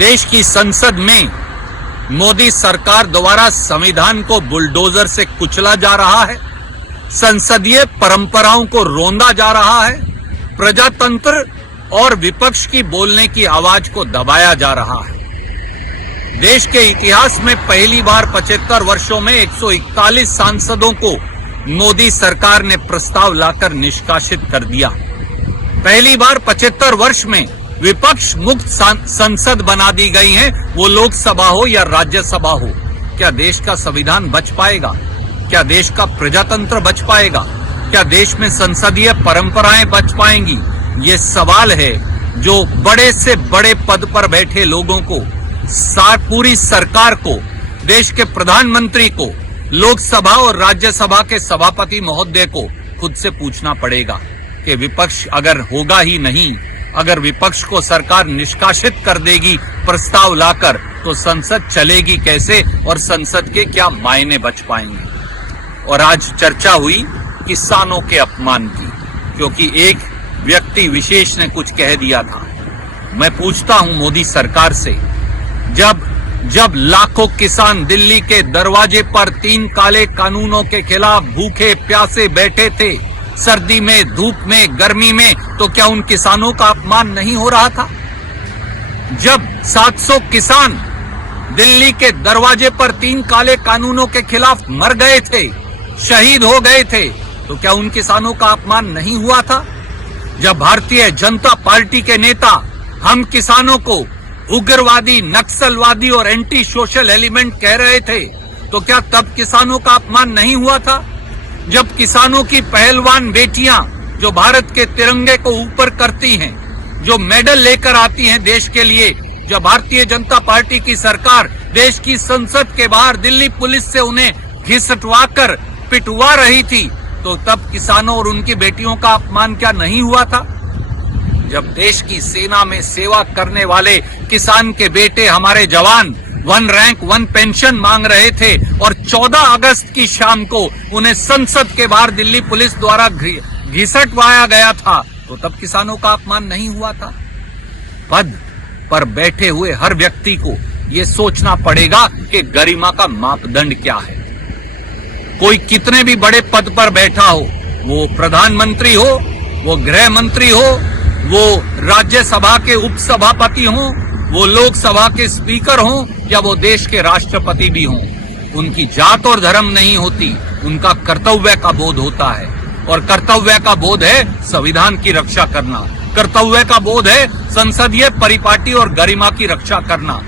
देश की संसद में मोदी सरकार द्वारा संविधान को बुलडोजर से कुचला जा रहा है, संसदीय परंपराओं को रोंदा जा रहा है, प्रजातंत्र और विपक्ष की बोलने की आवाज को दबाया जा रहा है। देश के इतिहास में पहली बार 75 वर्षों में 141 सांसदों को मोदी सरकार ने प्रस्ताव लाकर निष्कासित कर दिया। पहली बार 75 वर्ष में विपक्ष मुक्त संसद बना दी गई है, वो लोकसभा हो या राज्यसभा हो। क्या देश का संविधान बच पाएगा? क्या देश का प्रजातंत्र बच पाएगा? क्या देश में संसदीय परंपराएं बच पाएंगी? ये सवाल है जो बड़े से बड़े पद पर बैठे लोगों को, पूरी सरकार को, देश के प्रधानमंत्री को, लोकसभा और राज्यसभा के सभापति महोदय को खुद से पूछना पड़ेगा कि विपक्ष अगर होगा ही नहीं, अगर विपक्ष को सरकार निष्कासित कर देगी प्रस्ताव लाकर, तो संसद चलेगी कैसे और संसद के क्या मायने बच पाएंगे। और आज चर्चा हुई किसानों के अपमान की, क्योंकि एक व्यक्ति विशेष ने कुछ कह दिया था। मैं पूछता हूं मोदी सरकार से, जब लाखों किसान दिल्ली के दरवाजे पर 3 काले कानूनों के खिलाफ भूखे प्यासे बैठे थे, सर्दी में, धूप में, गर्मी में, तो क्या उन किसानों का अपमान नहीं हो रहा था? जब 700 किसान दिल्ली के दरवाजे पर 3 काले कानूनों के खिलाफ मर गए थे, शहीद हो गए थे, तो क्या उन किसानों का अपमान नहीं हुआ था? जब भारतीय जनता पार्टी के नेता हम किसानों को उग्रवादी, नक्सलवादी और एंटी सोशल एलिमेंट कह रहे थे, तो क्या तब किसानों का अपमान नहीं हुआ था? जब किसानों की पहलवान बेटियां जो भारत के तिरंगे को ऊपर करती हैं, जो मेडल लेकर आती हैं देश के लिए, जब भारतीय जनता पार्टी की सरकार देश की संसद के बाहर दिल्ली पुलिस से उन्हें घिसटवाकर पिटवा रही थी, तो तब किसानों और उनकी बेटियों का अपमान क्या नहीं हुआ था? जब देश की सेना में सेवा करने वाले किसान के बेटे, हमारे जवान 1 रैंक 1 पेंशन मांग रहे थे और 14 अगस्त की शाम को उन्हें संसद के बाहर दिल्ली पुलिस द्वारा घिसटवाया गया था, तो तब किसानों का अपमान नहीं हुआ था? पद पर बैठे हुए हर व्यक्ति को यह सोचना पड़ेगा कि गरिमा का मापदंड क्या है। कोई कितने भी बड़े पद पर बैठा हो, वो प्रधानमंत्री हो, वो गृह मंत्री हो, वो राज्यसभा के उपसभापति हों, वो लोकसभा के स्पीकर हों, या वो देश के राष्ट्रपति भी हों, उनकी जात और धर्म नहीं होती, उनका कर्तव्य का बोध होता है। और कर्तव्य का बोध है संविधान की रक्षा करना, कर्तव्य का बोध है संसदीय परिपाटी और गरिमा की रक्षा करना।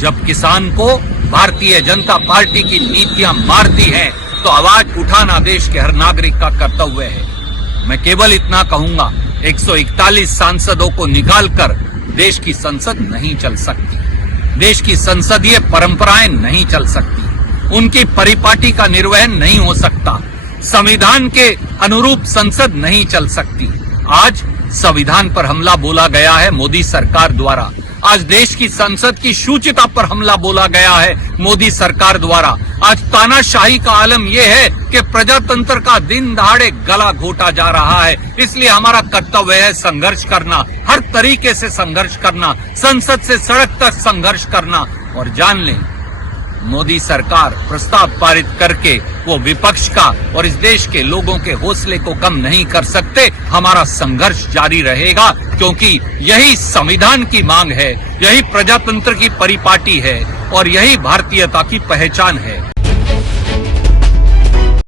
जब किसान को भारतीय जनता पार्टी की नीतियां मारती हैं, तो आवाज उठाना देश के हर नागरिक का कर्तव्य है। मैं केवल इतना कहूंगा, 141 सांसदों को निकालकर देश की संसद नहीं चल सकती, देश की संसदीय परंपराएं नहीं चल सकती, उनकी परिपाटी का निर्वहन नहीं हो सकता, संविधान के अनुरूप संसद नहीं चल सकती। आज संविधान पर हमला बोला गया है मोदी सरकार द्वारा, आज देश की संसद की शुचिता पर हमला बोला गया है मोदी सरकार द्वारा। आज तानाशाही का आलम यह है कि प्रजातंत्र का दिन दहाड़े गला घोटा जा रहा है। इसलिए हमारा कर्तव्य है संघर्ष करना, हर तरीके से संघर्ष करना, संसद से सड़क तक संघर्ष करना। और जान लें, मोदी सरकार प्रस्ताव पारित करके वो विपक्ष का और इस देश के लोगों के हौसले को कम नहीं कर सकते। हमारा संघर्ष जारी रहेगा, क्योंकि यही संविधान की मांग है, यही प्रजातंत्र की परिपाटी है और यही भारतीयता की पहचान है।